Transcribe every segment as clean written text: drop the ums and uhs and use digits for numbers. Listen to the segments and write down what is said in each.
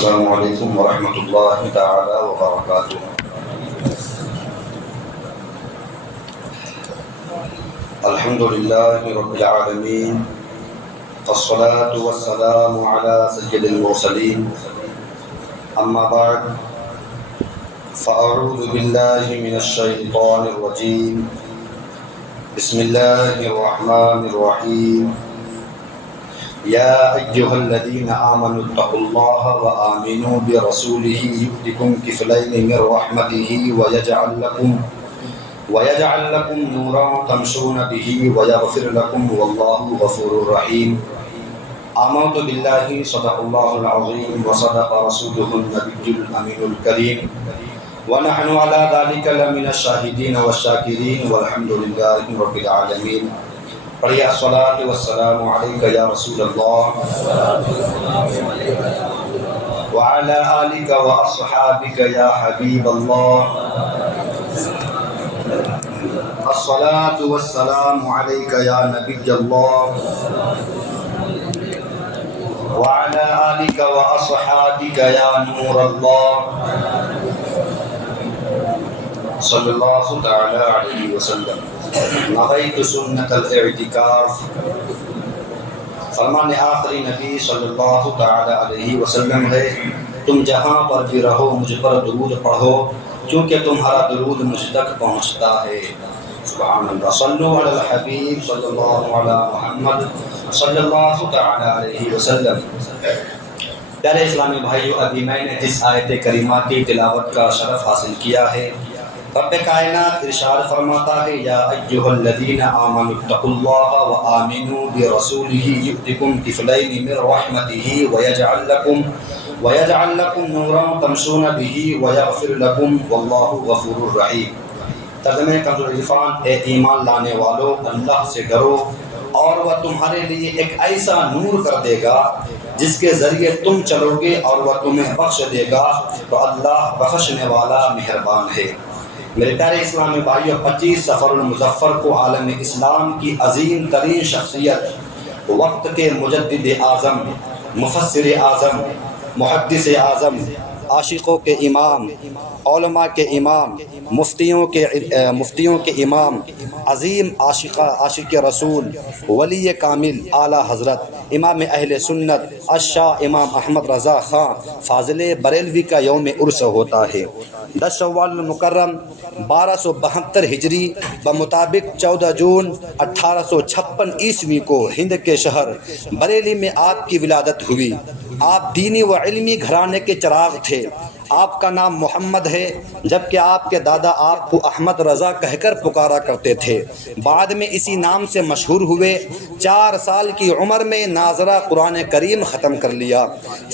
السلام علیکم ورحمۃ اللہ تعالی وبرکاتہ۔ الحمد للہ رب العالمین، والصلاة والسلام علی سید المرسلین، اما بعد فاعوذ باللہ من الشیطان الرجیم، بسم اللہ الرحمن الرحیم۔ یا ایہا الذین آمنوا اتقوا اللہ وآمنوا برسولہ یؤتکم کفلین من رحمتہ ویجعل لکم نورا تمشون بہ ویغفر لکم واللہ غفور رحیم۔ آمنت باللہ صدق اللہ العظیم وصدق رسولہ النبی الامین الکریم ونحن علی ذلک لمن الشاہدین والشاکرین والحمد للہ رب العالمین۔ پڑھیے الصلاۃ والسلام علیک یا رسول اللہ وعلی آلک واصحابک یا حبیب اللہ۔ الصلاۃ والسلام علیک یا نبی اللہ وعلی آلک واصحابک یا نور اللہ، صلی اللہ تعالی علیہ وسلم۔ نویت سنت الاعتکاف، فرمان آخری نبی صلی اللہ تعالی علیہ وسلم ہے، تم جہاں پر بھی رہو مجھ پر درود پڑھو کیونکہ تمہارا درود مجھ تک پہنچتا ہے۔ سبحان اللہ۔ صلو علی الحبیب صلی اللہ علی محمد صلی اللہ تعالی علیہ وسلم۔ پیارے اسلامی بھائیو، ابھی میں نے جس آیت کریمہ کی تلاوت کا شرف حاصل کیا ہے، رب کائنات ارشاد فرماتا ہے، یا ایھا الذین آمنوا اتقوا اللہ وآمنوا برسولہ یؤتکم کفلین من رحمتہ ویجعل لکم نورا تمشون بہ ویغفر لکم واللہ غفور رحیم۔ ترجمہ کنز العرفان، اے ایمان لانے والو، اللہ سے ڈرو اور وہ تمہارے لیے ایک ایسا نور کر دے گا جس کے ذریعے تم چلو گے اور وہ تمہیں بخش دے گا، تو اللہ بخشنے والا مہربان ہے۔ میرے پیارے اسلامی بھائیوں، 25 صفر المظفر کو عالم اسلام کی عظیم ترین شخصیت، وقت کے مجدد اعظم، مفسر اعظم، محدث اعظم، عاشقوں کے امام، علماء کے امام، مفتیوں کے امام، عظیم عاشق رسول، ولی کامل اعلیٰ حضرت امام اہل سنت الشاہ امام احمد رضا خان فاضل بریلوی کا یوم عرس ہوتا ہے۔ 10 شوال المکرم 1272 ہجری بمطابق 14 جون 1856 عیسوی کو ہند کے شہر بریلی میں آپ کی ولادت ہوئی۔ آپ دینی و علمی گھرانے کے چراغ تھے۔ آپ کا نام محمد ہے، جبکہ آپ کے دادا آپ کو احمد رضا کہہ کر پکارا کرتے تھے۔ بعد میں اسی نام سے مشہور ہوئے۔ 4 سال کی عمر میں ناظرہ قرآن کریم ختم کر لیا۔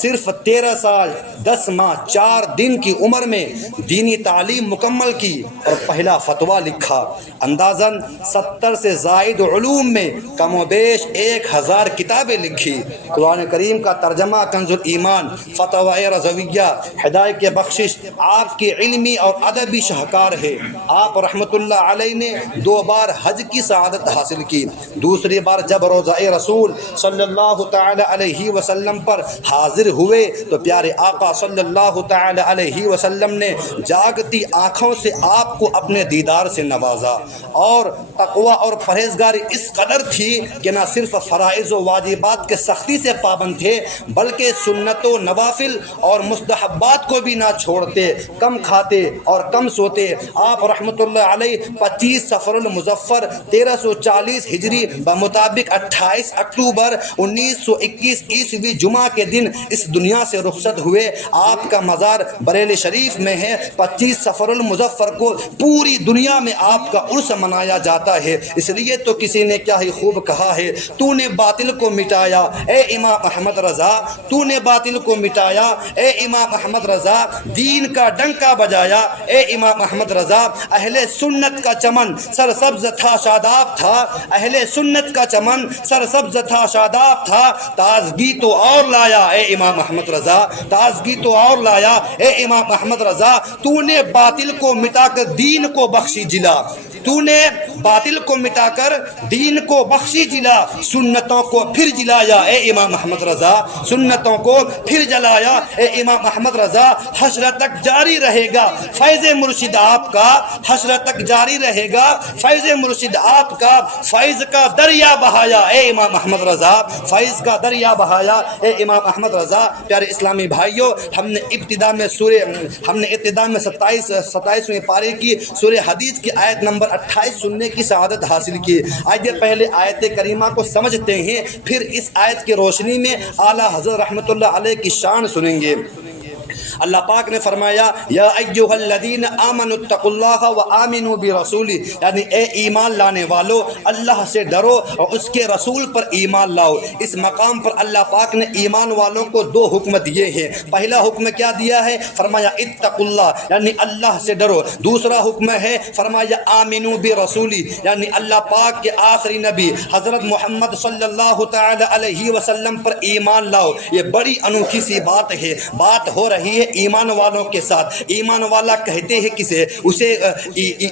صرف 13 سال 10 ماہ 4 دن کی عمر میں دینی تعلیم مکمل کی اور پہلا فتویٰ لکھا۔ اندازاً 70 سے زائد علوم میں کم و بیش 1000 کتابیں لکھی۔ قرآن کریم کا ترجمہ کنز الایمان، فتاوی رضویہ، ہدایت کے بخشش آپ کی علمی اور ادبی شاہکار ہے۔ آپ رحمۃ اللہ علیہ نے 2 بار حج کی سعادت حاصل کی۔ دوسری بار جب روضہ رسول صلی اللہ تعالی علیہ وسلم پر حاضر ہوئے تو پیارے آقا صلی اللہ تعالی علیہ وسلم نے جاگتی آنکھوں سے آپ کو اپنے دیدار سے نوازا، اور تقوی اور پرہیزگاری اس قدر تھی کہ نہ صرف فرائض و واجبات کے سختی سے پابند تھے بلکہ سنت و نوافل اور مستحبات کو بھی نہ چھوڑتے، کم کھاتے اور کم سوتے۔ آپ رحمۃ اللہ علیہ 25 صفر المظفر 1340 ہجری بمطابق 28 اکتوبر 1921 عیسوی جمعہ کے دن اس دنیا سے رخصت ہوئے۔ آپ کا مزار بریلی شریف میں ہے۔ 25 صفر المظفر کو پوری دنیا میں آپ کا عرس منایا جاتا ہے۔ اس لیے تو کسی نے کیا ہی خوب کہا ہے، تو نے باطل کو مٹایا اے امام احمد رضا، تو نے باطل کو مٹایا اے امام احمد رضا، دین کا ڈنکا بجایا اے امام احمد رضا۔ اہل سنت کا چمن سرسبز تھا شاداب تھا، اہل سنت کا چمن سرسبز تھا شاداب تھا، تازگی تو اور لایا اے امام احمد رضا، تازگی تو اور لایا اے امام احمد رضا، تو نے باطل کو مٹا کر دین کو بخشی جلا۔ تو نے باطل کو مٹا کر دین کو بخشی جلا، سنتوں کو پھر جلایا اے امام احمد رضا، سنتوں کو پھر جلایا اے امام احمد رضا، حشر تک جاری رہے گا فیض مرشد آپ کا، حشر تک جاری رہے گا فیض مرشد آپ کا، فیض کا دریا بہایا اے امام احمد رضا، فیض کا دریا بہایا اے امام احمد رضا۔ پیارے اسلامی بھائیوں، ہم نے ابتدا میں 27ویں پارے کی سورہ حدید کی آیت نمبر 28 سننے کی سعادت حاصل کی۔ آئیے پہلے آیت کریمہ کو سمجھتے ہیں، پھر اس آیت کی روشنی میں اعلیٰ حضرت رحمۃ اللہ علیہ کی شان سنیں گے۔ اللہ پاک نے فرمایا یا ایھا الذین آمنوا اتقوا اللہ وآمنوا برسولہ، یعنی اے ایمان لانے والو اللہ سے ڈرو اور اس کے رسول پر ایمان لاؤ۔ اس مقام پر اللہ پاک نے ایمان والوں کو دو حکم دیے ہیں۔ پہلا حکم کیا دیا ہے؟ فرمایا اتقوا اللہ، یعنی اللہ سے ڈرو۔ دوسرا حکم ہے فرمایا آمنوا برسولہ، یعنی اللہ پاک کے آخری نبی حضرت محمد صلی اللہ تعالی علیہ وسلم پر ایمان لاؤ۔ یہ بڑی انوکھی سی بات ہے، بات ہو رہی ہے ایمان والوں کے ساتھ۔ ایمان والا کہتے ہیں کسے؟ اسے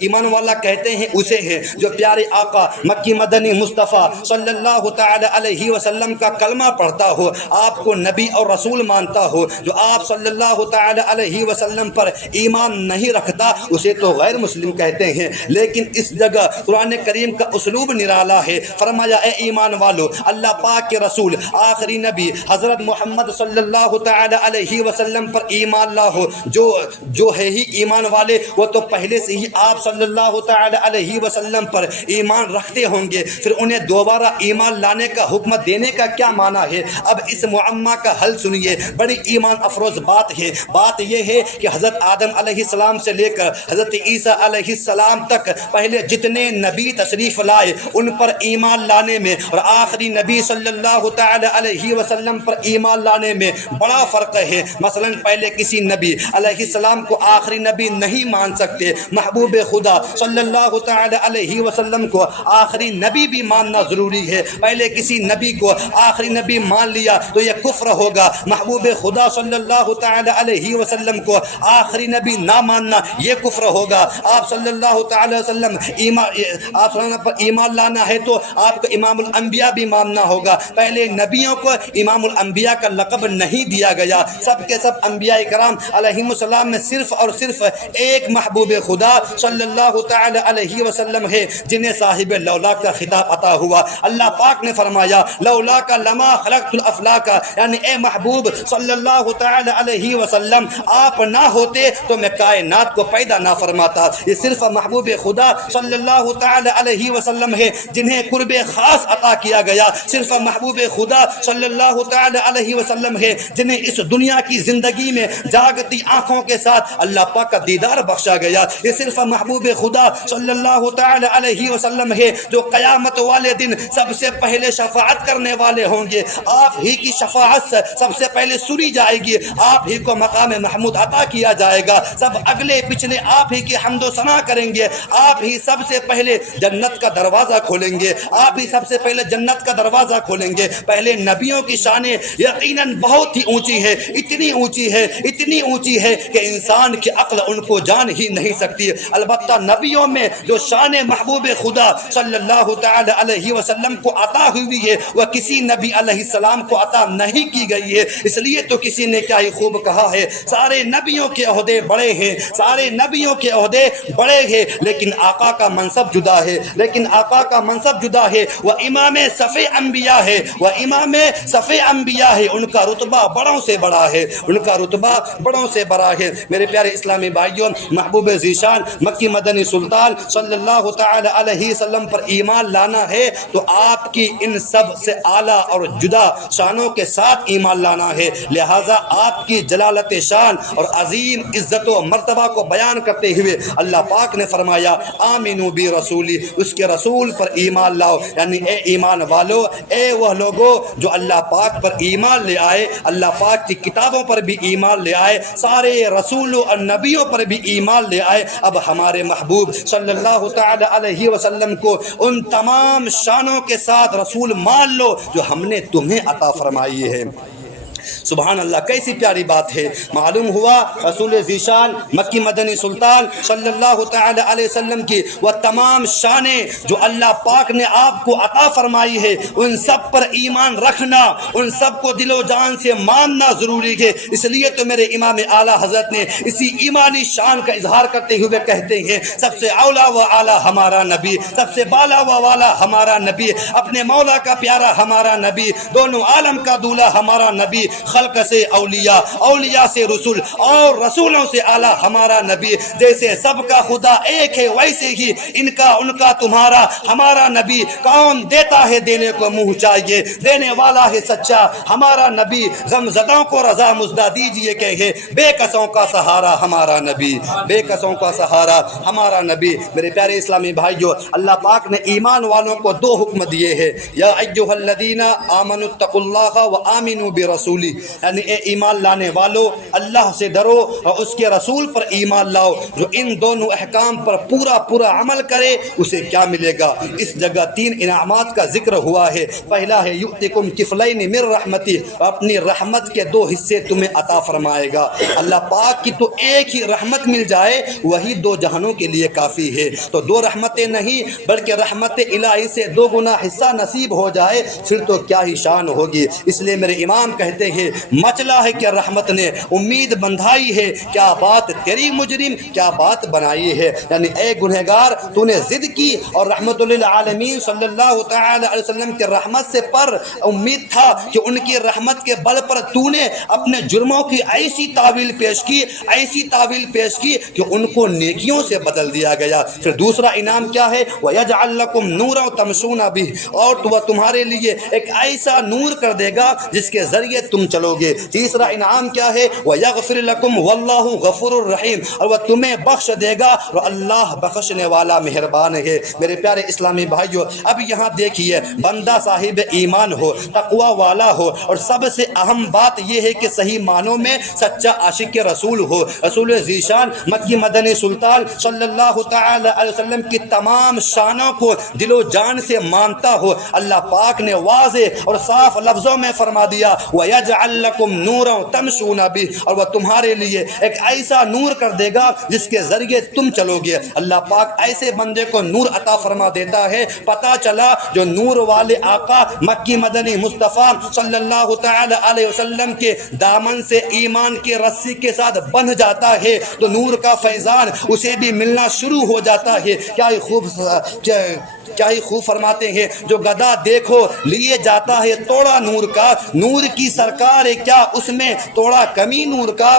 ایمان والا کہتے ہیں اسے ہے جو پیارے آقا مکی مدنی مصطفیٰ صلی اللہ تعالی علیہ وسلم کا کلمہ پڑھتا ہو، آپ کو نبی اور رسول مانتا ہو۔ جو آپ صلی اللہ تعالی علیہ وسلم پر ایمان نہیں رکھتا اسے تو غیر مسلم کہتے ہیں۔ لیکن اس جگہ قرآن کریم کا اسلوب نرالا ہے۔ فرمایا اے ایمان والو اللہ پاک کے رسول آخری نبی حضرت محمد صلی اللہ تعالی علیہ وسلم پر ایمان لاؤ۔ جو ہے ہی ایمان والے وہ تو پہلے سے ہی آپ صلی اللہ تعالی علیہ وسلم پر ایمان رکھتے ہوں گے، پھر انہیں دوبارہ ایمان لانے کا حکم دینے کا کیا معنی ہے؟ اب اس معمہ کا حل سنیے، بڑی ایمان افروز بات ہے۔ بات یہ ہے کہ حضرت آدم علیہ السلام سے لے کر حضرت عیسیٰ علیہ السلام تک پہلے جتنے نبی تشریف لائے ان پر ایمان لانے میں اور آخری نبی صلی اللہ تعالی علیہ وسلم پر ایمان لانے میں بڑا فرق ہے۔ مثلا پہلے کسی نبی علیہ السلام کو آخری نبی نہیں مان سکتے، محبوب خدا صلی اللہ تعالی علیہ وسلم کو آخری نبی بھی ماننا ضروری ہے۔ پہلے کسی نبی کو آخری نبی مان لیا تو یہ کفر ہوگا، محبوب خدا صلی اللہ تعالی علیہ وسلم کو آخری نبی نہ ماننا یہ کفر ہوگا۔ آپ صلی اللہ تعالی وسلم آپ صلی اللہ پر ایمان لانا ہے تو آپ کو امام الانبیاء بھی ماننا ہوگا۔ پہلے نبیوں کو امام الانبیاء کا لقب نہیں دیا گیا، سب کے سب انبیاء کرام علیہم السلام میں صرف اور صرف ایک محبوب خدا صلی اللہ تعالی علیہ وسلم ہے جنہیں صاحب لولا کا خطاب عطا ہوا۔ اللہ پاک نے فرمایا لولا کا لما خلقت الافلاک، یعنی اے محبوب صلی اللہ تعالی علیہ وسلم آپ نہ ہوتے تو میں کائنات کو پیدا نہ فرماتا۔ یہ صرف محبوب خدا صلی اللہ تعالی علیہ وسلم ہے جنہیں قرب خاص عطا کیا گیا، صرف محبوب خدا صلی اللہ تعالی علیہ وسلم ہے جنہیں اس دنیا کی زندگی میں جاگتی آنکھوں کے ساتھ اللہ پاک کا دیدار بخشا گیا۔ یہ صرف محبوب خدا صلی اللہ تعالی علیہ وسلم ہے جو قیامت والے دن سب سے پہلے شفاعت کرنے والے ہوں گے۔ آپ ہی کی شفاعت سب سے پہلے سنی جائے گی، آپ ہی کو مقام محمود عطا کیا جائے گا، سب اگلے پچھلے آپ ہی کی حمد و ثنا کریں گے، آپ ہی سب سے پہلے جنت کا دروازہ کھولیں گے، آپ ہی سب سے پہلے جنت کا دروازہ کھولیں گے۔ پہلے نبیوں کی شانیں یقیناً بہت ہی اونچی ہے، اتنی اونچی ہے کہ انسان کی عقل ان کو جان ہی نہیں سکتی۔ البتہ نبیوں میں جو شان محبوب خدا صلی اللہ تعالی علیہ وسلم کو عطا ہوئی ہے وہ کسی نبی علیہ السلام کو عطا نہیں کی گئی ہے۔ اس لیے تو کسی نے کیا ہی خوب کہا ہے سارے نبیوں کے عہدے بڑے ہیں، سارے نبیوں کے عہدے بڑے ہیں لیکن آقا کا منصب جدا ہے، وہ امام صفِ انبیاء ہے، وہ امام صفِ انبیاء ہے، ان کا رتبہ بڑوں سے بڑا ہے۔ میرے پیارے اسلامی بھائیوں، محبوب ذیشان مکی مدنی سلطان صلی اللہ تعالی علیہ وسلم پر ایمان لانا ہے تو آپ کی ان سب سے اعلیٰ اور جدا شانوں کے ساتھ ایمان لانا ہے۔ لہٰذا آپ کی جلالت شان اور عظیم عزت و مرتبہ کو بیان کرتے ہوئے اللہ پاک نے فرمایا آمنوا برسولی، اس کے رسول پر ایمان لاؤ، یعنی اے ایمان والو، اے وہ لوگو جو اللہ پاک پر ایمان لے آئے، اللہ پاک کی کتابوں پر بھی ایمان لے آئے، سارے رسولوں اور نبیوں پر بھی ایمان لے آئے۔ اب ہمارے محبوب صلی اللہ تعالی علیہ وسلم کو ان تمام شانوں کے ساتھ رسول مان لو جو ہم نے تمہیں عطا فرمائی ہے۔ سبحان اللہ، کیسی پیاری بات ہے۔ معلوم ہوا رسول ذیشان مکی مدنی سلطان صلی اللہ تعالی علیہ وسلم کی وہ تمام شانیں جو اللہ پاک نے آپ کو عطا فرمائی ہے، ان سب پر ایمان رکھنا، ان سب کو دل و جان سے ماننا ضروری ہے۔ اس لیے تو میرے امام اعلیٰ حضرت نے اسی ایمانی شان کا اظہار کرتے ہوئے کہتے ہیں، سب سے اولا و اعلیٰ ہمارا نبی، سب سے بالا و والا ہمارا نبی، اپنے مولا کا پیارا ہمارا نبی، دونوں عالم کا دولہ ہمارا نبی، خلق سے اولیاء، اولیاء سے رسول اور رسولوں سے اعلیٰ ہمارا نبی۔ جیسے سب کا خدا ایک ہے ویسے ہی ان کا تمہارا ہمارا نبی۔ کون دیتا ہے دینے کو منہ چاہیے، دینے والا ہے سچا ہمارا نبی۔ غم زدوں کو رضا مزدہ دیجئے کہے، بے کسوں کا سہارا ہمارا نبی، بے کسوں کا سہارا ہمارا نبی۔ میرے پیارے اسلامی بھائیو، اللہ پاک نے ایمان والوں کو دو حکم دیے ہیں، یا ایھا الذین آمنوا اتقوا اللہ وآمنوا برسولہ، یعنی اے ایمان لانے والو اللہ سے ڈرو اور اس کے رسول پر ایمان لاؤ۔ جو ان دونوں احکام پر پورا عمل کرے اسے کیا ملے گا؟ اس جگہ تین انعامات کا ذکر ہوا ہے۔ پہلا ہے یؤتکم کفلین من رحمتہ، اپنی رحمت کے دو حصے تمہیں عطا فرمائے گا۔ اللہ پاک کی تو ایک ہی رحمت مل جائے وہی دو جہانوں کے لیے کافی ہے، تو دو رحمتیں نہیں بلکہ رحمت الہی سے دو گنا حصہ نصیب ہو جائے پھر تو کیا ہی شان ہوگی۔ اس لیے میرے امام کہتے ہیں، مچلا ہے کہ رحمت نے امید بندھائی ہے، کیا بات تیری مجرم کیا بات بنائی ہے، یعنی اے گنہگار تو نے ضد کی اور رحمت للعالمین صلی اللہ تعالی علیہ وسلم کے رحمت سے پر امید تھا کہ ان کی رحمت کے بل پر تو نے اپنے جرموں کی ایسی تعویل پیش کی کہ ان کو نیکیوں سے بدل دیا گیا۔ پھر دوسرا انعام کیا ہے؟ وَيَجْعَلْ لَكُمْ نُورًا تَمْشُونَ بِهِ، اور تو وہ تمہارے لیے ایک ایسا نور کر دے گا جس کے ذریعے تم چلو گے۔ تیسرا انعام کیا ہے؟ وَيَغْفِرْ لَكُمْ وَاللَّهُ غَفُورٌ رَحِيمٌ، اور وہ تمہیں بخش دے گا اور اللہ بخشنے والا مہربان ہے۔ میرے پیارے اسلامی بھائیو، اب یہاں دیکھیے، بندہ صاحب ایمان ہو، تقوی والا ہو، اور سب سے اہم بات یہ ہے کہ صحیح معنوں میں سچا عاشق رسول ہو، رسول ذیشان مکی مدنی سلطان صلی اللہ تعالی علیہ وسلم کی تمام شانوں کو دل و جان سے مانتا ہو۔ اللہ پاک نے واضح اور صاف لفظوں میں فرما دیا، وَيَجْعَلْ لَكُمْ نُورًا تَمْشُونَ بِهِ، اور وہ تمہارے لیے ایک ایسا نور کر دے گا جس کے ذریعے تم چلو گے۔ اللہ پاک ایسے بندے کو نور عطا فرما دیتا ہے، پتہ چلا جو نور والے آقا مکی مدنی مصطفیٰ صلی اللہ تعالی علیہ وسلم کے دامن سے ایمان کی رسی کے ساتھ بندھ جاتا ہے تو نور کا فیضان اسے بھی ملنا شروع ہو جاتا ہے۔ کیا ہی خوب فرماتے ہیں، جو گدا دیکھو لیے جاتا ہے توڑا نور کا، نور کی سرکار کیا اس میں توڑا کمی نور کا۔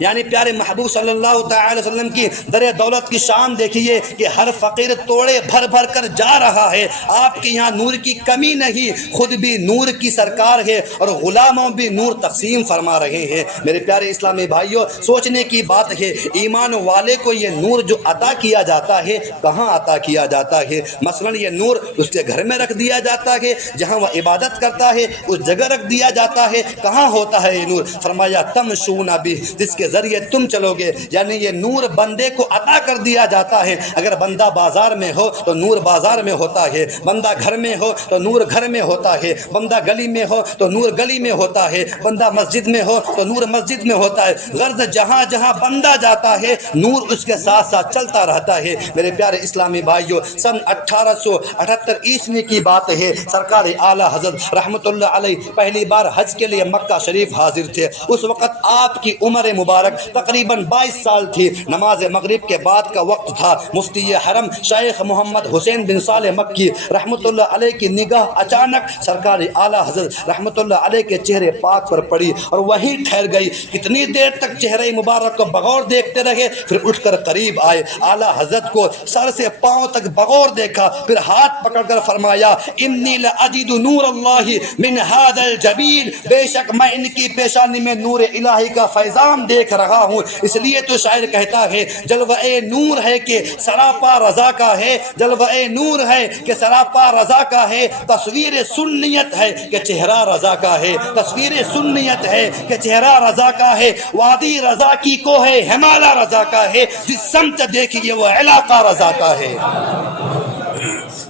یعنی پیارے محبوب صلی اللہ تعالی وسلم کی در دولت کی شان دیکھیے کہ ہر فقیر توڑے بھر بھر کر جا رہا ہے۔ آپ کے یہاں نور کی کمی نہیں، خود بھی نور کی سرکار ہے اور غلاموں بھی نور تقسیم فرما رہے ہیں۔ میرے پیارے اسلامی بھائیوں، سوچنے کی بات ہے، ایمان والے کو یہ نور جو عطا کیا جاتا ہے کہاں عطا کیا جاتا ہے؟ مثلا یہ نور اس کے گھر میں رکھ دیا جاتا ہے، جہاں وہ عبادت کرتا ہے اس جگہ رکھ دیا جاتا ہے۔ کہاں ہوتا ہے یہ نور؟ فرمایا تمشون بہ، جس کے ذریعے تم چلو گے، یعنی یہ نور بندے کو عطا کر دیا جاتا ہے۔ اگر بندہ بازار میں ہو تو نور بازار میں ہوتا ہے، بندہ گھر میں ہو تو نور گھر میں ہوتا ہے، بندہ گلی میں ہو تو نور گلی میں ہوتا ہے، بندہ مسجد میں ہو تو نور مسجد میں ہوتا ہے۔ غرض جہاں جہاں بندہ جاتا ہے نور اس کے ساتھ ساتھ چلتا رہتا ہے۔ میرے پیارے اسلامی بھائیوں، سن 1878 عیسوی کی بات ہے، سرکار اعلیٰ حضرت رحمت اللہ علیہ پہلی بار حج کے لیے مکہ شریف حاضر تھے۔ اس وقت آپ کی عمر مبارک تقریباً 22 سال تھی۔ نماز مغرب کے بعد کا وقت تھا۔ مفتی حرم شیخ محمد حسین بن صالح مکی رحمت اللہ علیہ کی نگاہ اچانک سرکار اعلیٰ حضرت رحمت اللہ علیہ کے چہرے پاک پر پڑی اور وہیں ٹھہر گئی۔ کتنی دیر تک چہرے مبارک کو بغور دیکھتے رہے، پھر اٹھ کر قریب آئے، اعلیٰ حضرت کو سر سے پاؤں تک بغور دیکھا، پھر ہاتھ پکڑ کر فرمایا، انی لاجد نور اللہ من ھذا الجبین، بے شک میں ان کی پیشانی میں نور الہی کا فیضان دیکھ رہا ہوں۔ اس لیے تو شاعر کہتا ہے، جلوہ نور ہے کہ سراپا رضا کا ہے، جلوہ نور ہے کہ سراپا رضا کا ہے، تصویر سنیت ہے کہ چہرہ رضا کا ہے، تصویر سنیت ہے کہ چہرہ رضا کا ہے، وادی رضا کی کو ہے ہمالا رضا کا ہے، جس سمت دیکھیے وہ علاقہ رضا کا ہے۔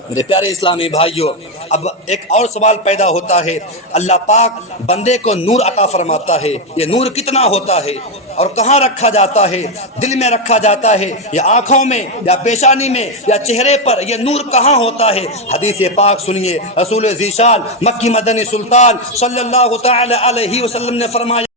میرے پیارے اسلامی بھائیوں، اب ایک اور سوال پیدا ہوتا ہے، اللہ پاک بندے کو نور عطا فرماتا ہے، یہ نور کتنا ہوتا ہے اور کہاں رکھا جاتا ہے؟ دل میں رکھا جاتا ہے یا آنکھوں میں یا پیشانی میں یا چہرے پر؟ یہ نور کہاں ہوتا ہے؟ حدیث پاک سنیے، رسول ذیشان مکی مدنی سلطان صلی اللہ تعالی علیہ وسلم نے فرمایا